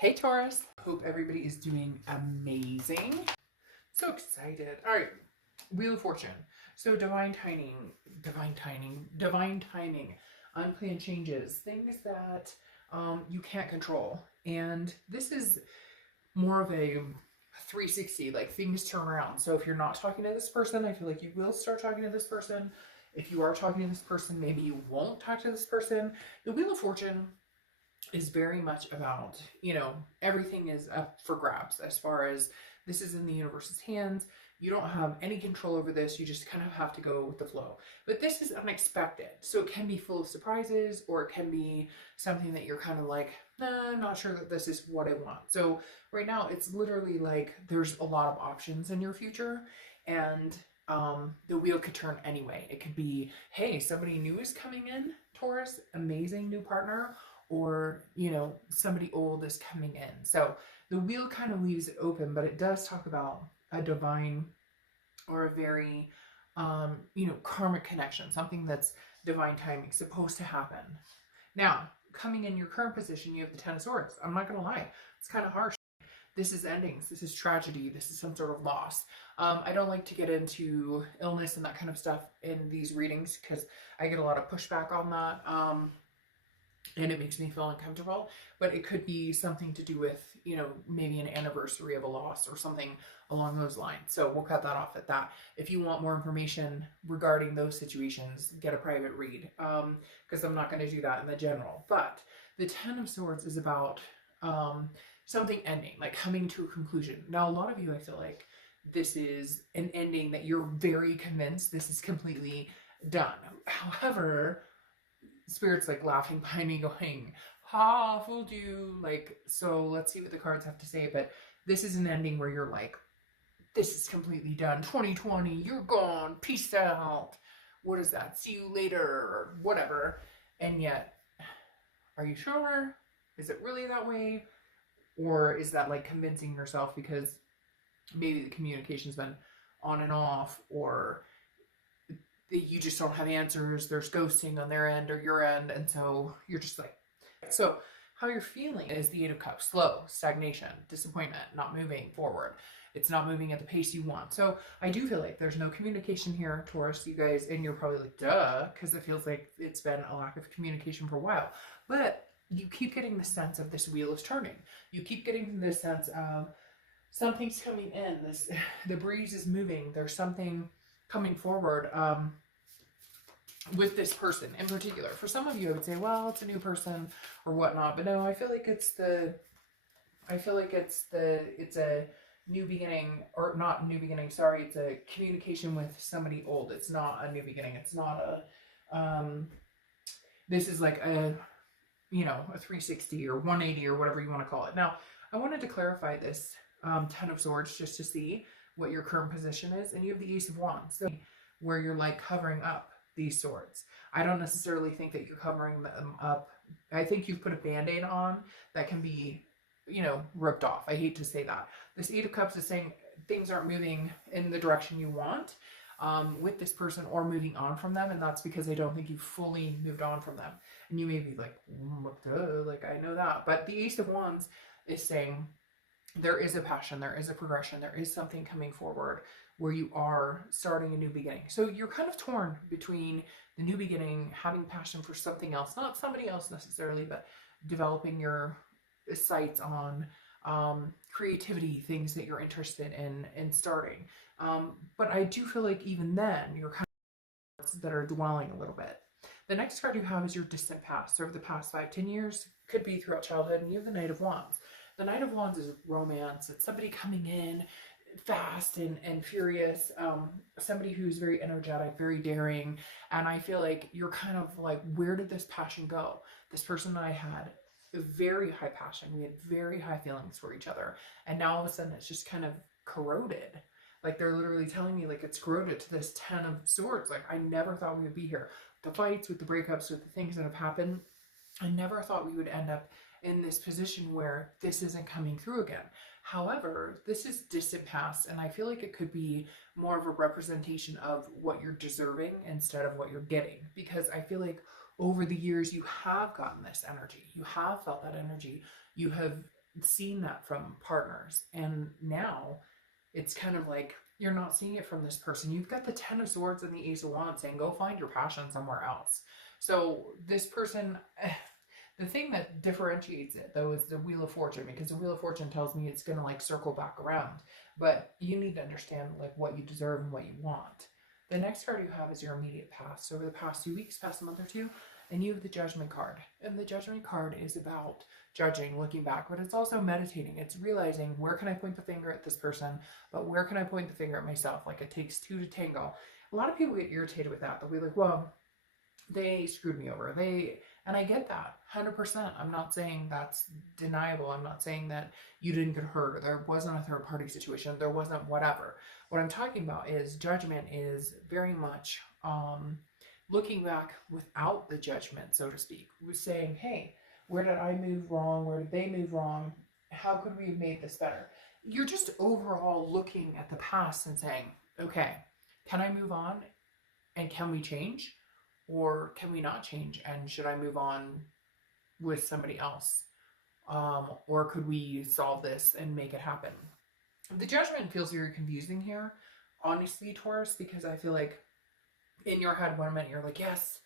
Hey Taurus, hope everybody is doing amazing. So excited. All right, Wheel of Fortune. So divine timing, unplanned changes, things that you can't control. And this is more of a 360, like things turn around. So if you're not talking to this person, I feel like you will start talking to this person. If you are talking to this person, maybe you won't talk to this person. The Wheel of Fortune is very much about, everything is up for grabs as far as this is in the universe's hands. You don't have any control over this. You just kind of have to go with the flow. But this is unexpected. So it can be full of surprises, or it can be something that you're kind of like, nah, I'm not sure that this is what I want. So right now it's literally like there's a lot of options in your future, and the wheel could turn anyway. It could be, hey, somebody new is coming in, Taurus, amazing new partner, or, somebody old is coming in. So the wheel kind of leaves it open, but it does talk about a divine or a very, karmic connection, something that's divine timing, supposed to happen. Now, coming in your current position, you have the Ten of Swords. I'm not going to lie, it's kind of harsh. This is endings. This is tragedy. This is some sort of loss. I don't like to get into illness and that kind of stuff in these readings because I get a lot of pushback on that. And it makes me feel uncomfortable, but it could be something to do with, maybe an anniversary of a loss or something along those lines. So we'll cut that off at that. If you want more information regarding those situations, get a private read, because I'm not going to do that in the general. But the Ten of Swords is about something ending, like coming to a conclusion. Now, a lot of you, I feel like this is an ending that you're very convinced this is completely done. However, Spirit's like laughing behind me going, ha, fooled you. Like, so let's see what the cards have to say. But this is an ending where you're like, this is completely done. 2020, you're gone. Peace out. What is that? See you later, or whatever. And yet, are you sure? Is it really that way? Or is that like convincing yourself because maybe the communication's been on and off, or you just don't have answers, there's ghosting on their end or your end, and so you're just like, so how you're feeling is the Eight of Cups: slow, stagnation, disappointment, not moving forward. It's not moving at the pace you want. So I do feel like there's no communication here, Taurus, you guys, and you're probably like, duh, because it feels like it's been a lack of communication for a while. But you keep getting the sense of this wheel is turning. You keep getting this sense of something's coming in. The breeze is moving. There's something coming forward with this person in particular. For some of you, I would say, well, it's a new person or whatnot, but no, I feel like it's a new beginning, or not new beginning, sorry, it's a communication with somebody old. It's not a new beginning. It's not this is like a 360 or 180 or whatever you want to call it. Now, I wanted to clarify this Ten of Swords just to see what your current position is, and you have the Ace of Wands, so where you're like covering up these swords. I don't necessarily think that you're covering them up. I think you've put a band-aid on that can be, ripped off. I hate to say that. This Eight of Cups is saying things aren't moving in the direction you want with this person, or moving on from them, and that's because I don't think you've fully moved on from them. And you may be like, duh, like I know that. But the Ace of Wands is saying there is a passion, there is a progression, there is something coming forward where you are starting a new beginning. So you're kind of torn between the new beginning, having passion for something else, not somebody else necessarily, but developing your sights on creativity, things that you're interested in starting. But I do feel like even then, you're kind of that are dwelling a little bit. The next card you have is your distant past. So over the past 5-10 years, could be throughout childhood, and you have the Knight of Wands. The Knight of Wands is romance. It's somebody coming in fast and furious, somebody who's very energetic, very daring, and I feel like you're kind of like, where did this passion go? This person and I had a very high passion. We had very high feelings for each other, and now all of a sudden it's just kind of corroded. Like, they're literally telling me like it's corroded to this Ten of Swords. Like, I never thought we would be here. The fights, with the breakups, with the things that have happened, I never thought we would end up in this position where this isn't coming through again. However, this is distant past, and I feel like it could be more of a representation of what you're deserving instead of what you're getting, because I feel like over the years you have gotten this energy, you have felt that energy, you have seen that from partners, and now it's kind of like you're not seeing it from this person. You've got the Ten of Swords and the Ace of Wands saying, go find your passion somewhere else. So this person, the thing that differentiates it though is the Wheel of Fortune, because the Wheel of Fortune tells me it's going to like circle back around. But you need to understand like what you deserve and what you want. The next card you have is your immediate past. So over the past 2 weeks, past a month or two, and you have the Judgment card. And the Judgment card is about judging, looking back, but it's also meditating. It's realizing, where can I point the finger at this person, but where can I point the finger at myself? Like, it takes two to tango. A lot of people get irritated with that. They'll be like, well, they screwed me over. And I get that 100%. I'm not saying that's deniable. I'm not saying that you didn't get hurt or there wasn't a third party situation. There wasn't whatever. What I'm talking about is judgment is very much looking back without the judgment, so to speak. We're saying, hey, where did I move wrong? Where did they move wrong? How could we have made this better? You're just overall looking at the past and saying, okay, can I move on? And can we change? Or can we not change? And should I move on with somebody else? Or could we solve this and make it happen? The judgment feels very confusing here, honestly, Taurus, because I feel like in your head, 1 minute you're like, yes,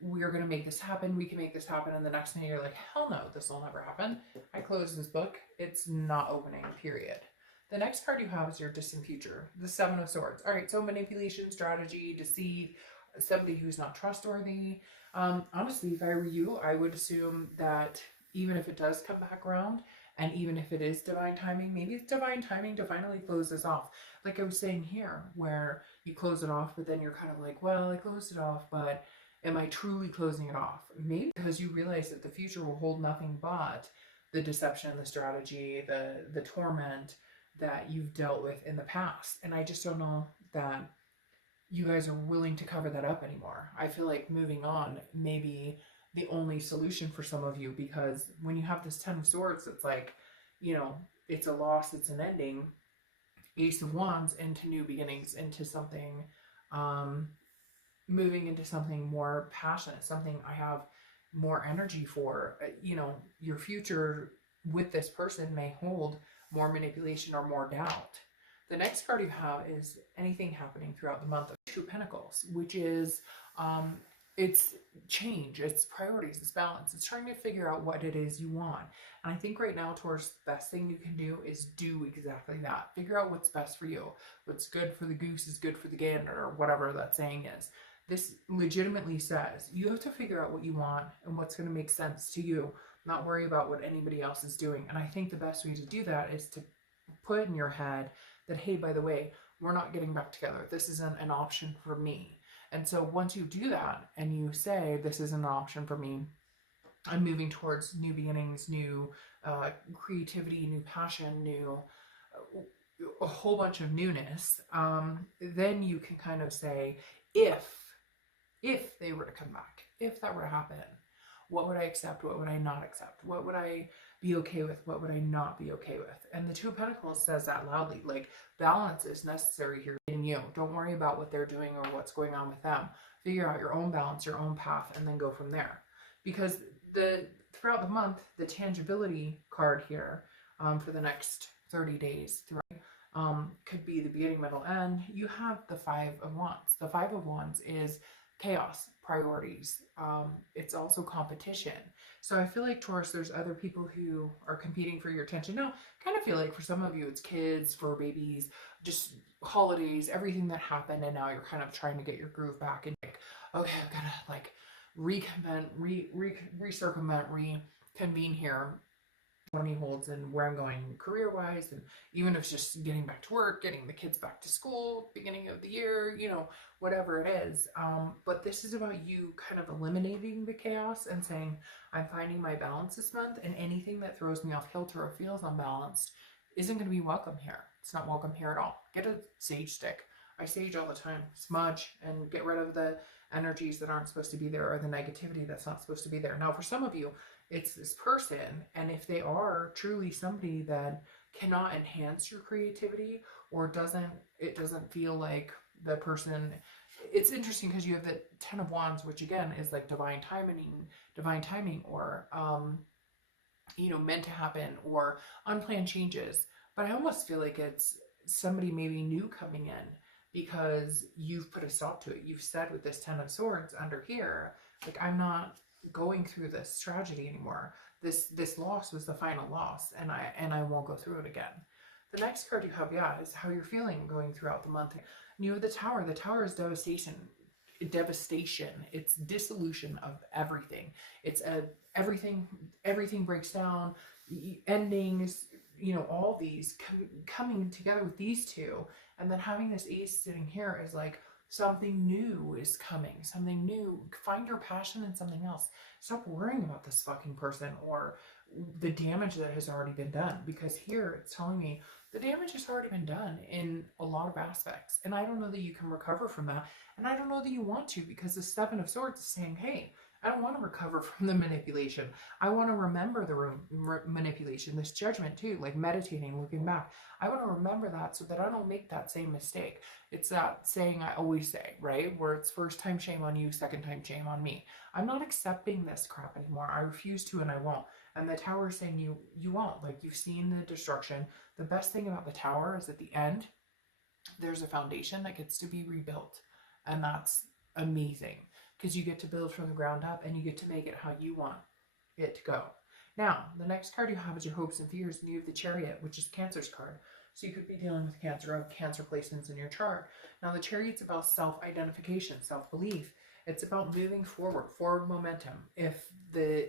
we're going to make this happen. We can make this happen. And the next minute you're like, hell no, this will never happen. I close this book. It's not opening, period. The next card you have is your distant future, the Seven of Swords. All right, so manipulation, strategy, deceit, somebody who's not trustworthy. Honestly, if I were you, I would assume that even if it does come back around, and even if it is divine timing, maybe it's divine timing to finally close this off. Like I was saying here, where you close it off, but then you're kind of like, well, I closed it off, but am I truly closing it off? Maybe because you realize that the future will hold nothing but the deception, the strategy, the torment that you've dealt with in the past. And I just don't know that you guys are willing to cover that up anymore. I feel like moving on may be the only solution for some of you, because when you have this Ten of Swords, it's like, you know, it's a loss, it's an ending. Ace of Wands into new beginnings, into something, moving into something more passionate, something I have more energy for. You know, your future with this person may hold more manipulation or more doubt. The next card you have is anything happening throughout the month of Two of Pentacles, which is it's change, it's priorities, it's balance, it's trying to figure out what it is you want. And I think right now, Taurus, the best thing you can do is do exactly that. Figure out what's best for you. What's good for the goose is good for the gander, or whatever that saying is. This legitimately says you have to figure out what you want and what's going to make sense to you, not worry about what anybody else is doing. And I think the best way to do that is to put in your head that, hey, by the way, we're not getting back together. This isn't an option for me. And so once you do that and you say, this isn't an option for me, I'm moving towards new beginnings, new creativity, new passion, new a whole bunch of newness, then you can kind of say, if they were to come back, if that were to happen, what would I accept? What would I not accept? What would I be okay with? What would I not be okay with? And the Two of Pentacles says that loudly. Like, balance is necessary here in you. Don't worry about what they're doing or what's going on with them. Figure out your own balance, your own path, and then go from there. Because throughout the month, the tangibility card here for the next 30 days could be the beginning, middle, end. You have the Five of Wands. The Five of Wands is chaos, priorities. It's also competition. So I feel like, Taurus, there's other people who are competing for your attention. Now, kind of feel like for some of you, it's kids, fur babies, just holidays, everything that happened, and now you're kind of trying to get your groove back and like, okay, I've got to like reconvene here. What he holds and where I'm going career-wise, and even if it's just getting back to work, getting the kids back to school, beginning of the year, you know, whatever it is. But this is about you kind of eliminating the chaos and saying, I'm finding my balance this month, and anything that throws me off kilter or feels unbalanced isn't going to be welcome here. It's not welcome here at all. Get a sage stick. I sage all the time. Smudge and get rid of the energies that aren't supposed to be there, or the negativity that's not supposed to be there. Now, for some of you, it's this person, and if they are truly somebody that cannot enhance your creativity, or it doesn't feel like the person. It's interesting because you have the Ten of Wands, which again is like divine timing, or you know, meant to happen, or unplanned changes. But I almost feel like it's somebody maybe new coming in because you've put a stop to it. You've said with this Ten of Swords under here, like, I'm not going through this tragedy anymore. This loss was the final loss, and I won't go through it again. The next card you have, yeah, is how you're feeling going throughout the month. And you have the Tower. The Tower is devastation. Devastation. It's dissolution of everything. It's everything breaks down, endings, you know, all these coming together with these two, and then having this Ace sitting here is like something new is coming, something new. Find your passion in something else. Stop worrying about this fucking person or the damage that has already been done, because here it's telling me the damage has already been done in a lot of aspects, and I don't know that you can recover from that, and I don't know that you want to, because the Seven of Swords is saying, hey, I don't want to recover from the manipulation. I want to remember the manipulation, this judgment too, like meditating, looking back. I want to remember that so that I don't make that same mistake. It's that saying I always say, right? Where it's first time shame on you, second time shame on me. I'm not accepting this crap anymore. I refuse to, and I won't. And the Tower is saying you won't. Like, you've seen the destruction. The best thing about the Tower is at the end, there's a foundation that gets to be rebuilt. And that's amazing, because you get to build from the ground up and you get to make it how you want it to go. Now, the next card you have is your hopes and fears, and you have the Chariot, which is Cancer's card. So you could be dealing with Cancer, or Cancer placements in your chart. Now, the Chariot's about self-identification, self-belief. It's about moving forward momentum. If the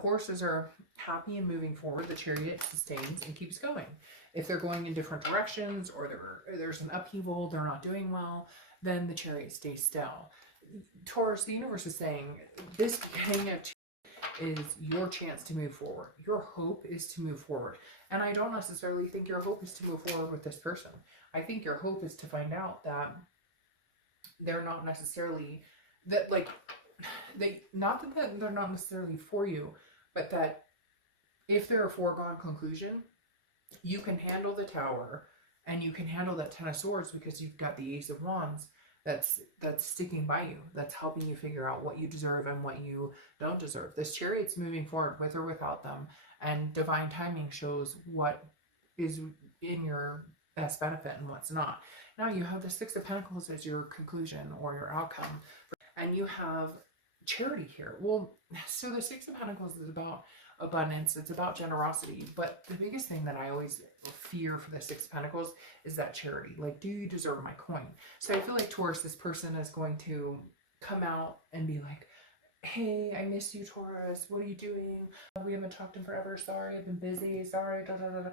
horses are happy and moving forward, the Chariot sustains and keeps going. If they're going in different directions, or there's an upheaval, they're not doing well, then the Chariot stays still. Taurus, the universe is saying this hangout is your chance to move forward. Your hope is to move forward. And I don't necessarily think your hope is to move forward with this person. I think your hope is to find out that they're not necessarily, that like, not that they're not necessarily for you, but that if they're a foregone conclusion, you can handle the Tower and you can handle that Ten of Swords, because you've got the Ace of Wands that's sticking by you, that's helping you figure out what you deserve and what you don't deserve. This Chariot's moving forward with or without them, and divine timing shows what is in your best benefit and what's not. Now you have the Six of Pentacles as your conclusion or your outcome, and you have Charity here. Well, so the Six of Pentacles is about abundance, it's about generosity, but the biggest thing that I always fear for the Six of Pentacles is that charity. Like, do you deserve my coin? So I feel like Taurus, this person is going to come out and be like, hey, I miss you, Taurus. What are you doing? We haven't talked in forever. Sorry, I've been busy. Sorry. Da, da, da, da.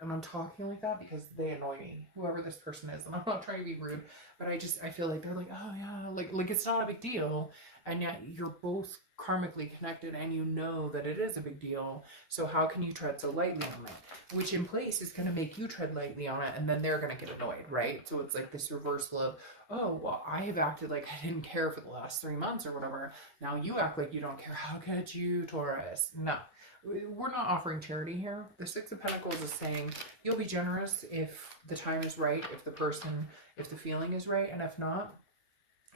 And I'm talking like that because they annoy me, whoever this person is. And I'm not trying to be rude, but I feel like they're like, oh yeah, like it's not a big deal. And yet you're both karmically connected, and you know that it is a big deal. So how can you tread so lightly on it? Which in place is going to make you tread lightly on it, and then they're going to get annoyed, right? So it's like this reversal of, oh, well, I have acted like I didn't care for the last 3 months or whatever. Now you act like you don't care. How could you, Taurus? No, we're not offering charity here. The Six of Pentacles is saying you'll be generous if the time is right, if the feeling is right, and if not,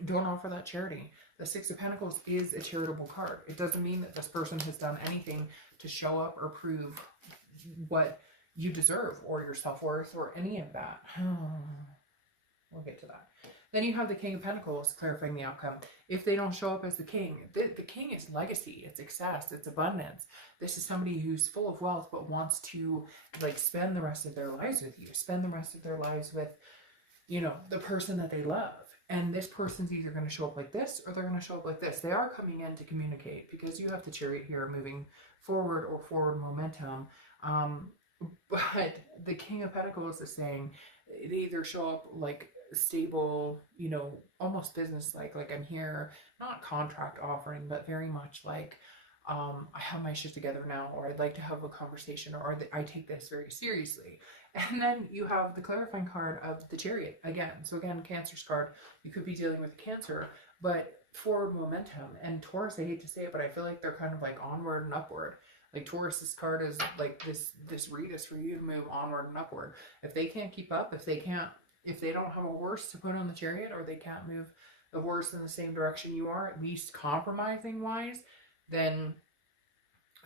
don't offer that charity. The Six of Pentacles is a charitable card. It doesn't mean that this person has done anything to show up or prove what you deserve or your self-worth or any of that. We'll get to that. Then you have the King of Pentacles clarifying the outcome. If they don't show up as the king, the king is legacy, it's success, it's abundance. This is somebody who's full of wealth but wants to like spend the rest of their lives with you, spend the rest of their lives with, you know, the person that they love. And this person's either going to show up like this or they're going to show up like this. They are coming in to communicate because you have the Chariot here moving forward or forward momentum. But the King of Pentacles is saying they either show up like stable, you know, almost business-like I'm here, not contract offering, but very much like, I have my shit together now, or I'd like to have a conversation, or I take this very seriously. And then you have the clarifying card of the Chariot again. So again, Cancer's card, you could be dealing with Cancer, but forward momentum. And Taurus, I hate to say it, but I feel like they're kind of like onward and upward. Like Taurus's card is like this read is for you to move onward and upward. If they can't keep up, if they don't have a horse to put on the Chariot, or they can't move the horse in the same direction you are, at least compromising wise, then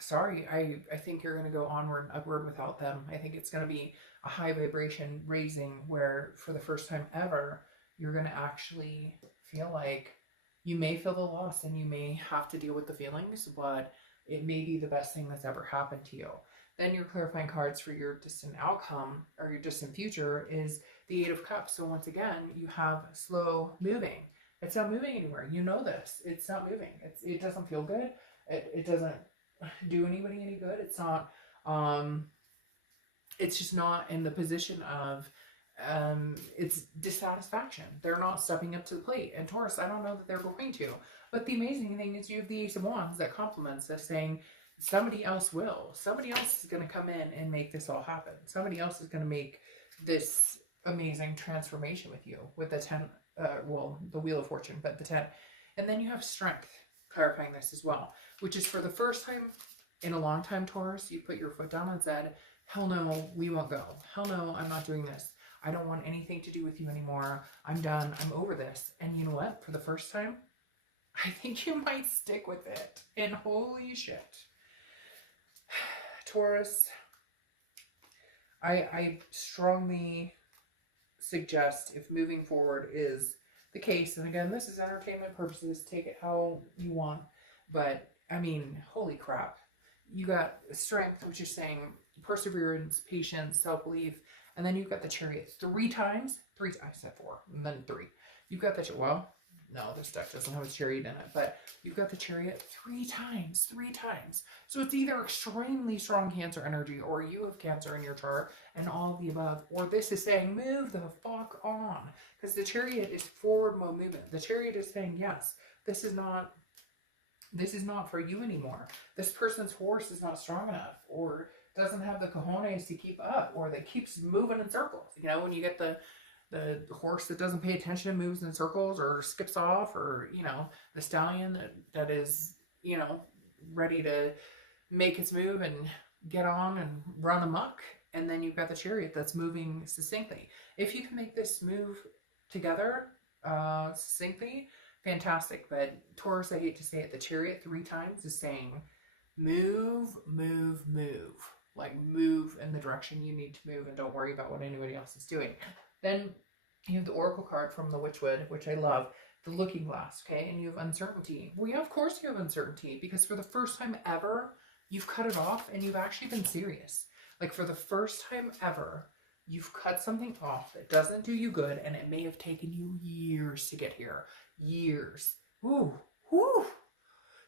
sorry, I think you're going to go onward and upward without them. I think it's going to be a high vibration raising where for the first time ever, you're going to actually feel like you may feel the loss and you may have to deal with the feelings, but it may be the best thing that's ever happened to you. Then your clarifying cards for your distant outcome or your distant future is the Eight of Cups. So once again, you have slow moving. It's not moving anywhere. You know this. It's not moving. It doesn't feel good. It doesn't do anybody any good. It's not, it's just not in the position of, it's dissatisfaction. They're not stepping up to the plate. And Taurus, I don't know that they're going to. But the amazing thing is you have the Ace of Wands that complements this, saying somebody else will. Somebody else is going to come in and make this all happen. Somebody else is going to make this amazing transformation with you with the 10, well, the Wheel of Fortune, but the 10. And then you have Strength clarifying this as well, which is for the first time in a long time, Taurus, you put your foot down and said, hell no, we won't go. Hell no, I'm not doing this. I don't want anything to do with you anymore. I'm done. I'm over this. And you know what? For the first time, I think you might stick with it. And holy shit. Taurus, I strongly suggest, if moving forward is the case, and again, this is entertainment purposes, take it how you want, but I mean, holy crap. You got Strength, which is saying perseverance, patience, self-belief, and then you've got the Chariot 3 times. I said 4, and then 3. You've got the, well, no, this deck doesn't have a Chariot in it, but you've got the Chariot 3 times. So it's either extremely strong Cancer energy, or you have Cancer in your chart, and all of the above, or this is saying, move the fuck on. Because the Chariot is forward mode movement. The Chariot is saying, yes, this is not for you anymore. This person's horse is not strong enough, or doesn't have the cojones to keep up, or that keeps moving in circles. You know, when you get the horse that doesn't pay attention and moves in circles or skips off, or, you know, the stallion that is, you know, ready to make its move and get on and run amok. And then you've got the Chariot that's moving succinctly. If you can make this move together succinctly, fantastic. But Taurus, I hate to say it, the Chariot 3 times is saying move, move, move. Like, move in the direction you need to move and don't worry about what anybody else is doing. Then you have the Oracle card from the Witchwood, which I love, the Looking Glass, okay? And you have uncertainty. Well, yeah, of course you have uncertainty, because for the first time ever, you've cut it off and you've actually been serious. Like, for the first time ever, you've cut something off that doesn't do you good, and it may have taken you years to get here. Years. Woo, woo.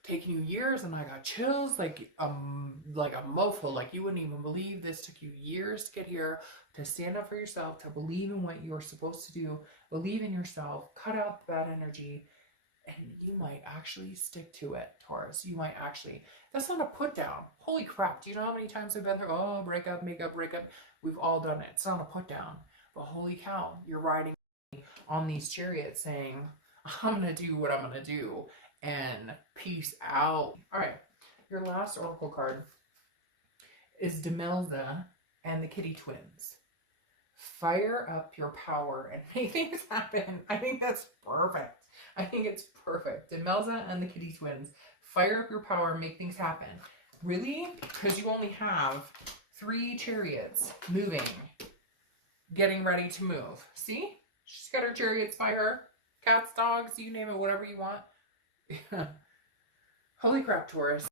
Taking you years, and I got chills like a mofo. Like, you wouldn't even believe this took you years to get here, to stand up for yourself, to believe in what you're supposed to do, believe in yourself, cut out the bad energy, and you might actually stick to it, Taurus. You might actually. That's not a put down. Holy crap. Do you know how many times I've been there? Oh, break up, make up, break up. We've all done it. It's not a put down. But holy cow, you're riding on these chariots saying, I'm going to do what I'm going to do. And peace out. All right, your last oracle card is Demelza and the Kitty Twins. Fire up your power and make things happen. I think that's perfect. I think it's perfect. Demelza and the Kitty Twins. Fire up your power and make things happen. Really? Because you only have 3 chariots moving, getting ready to move. See? She's got her chariots by her. Cats, dogs, you name it, whatever you want. Holy crap, Taurus.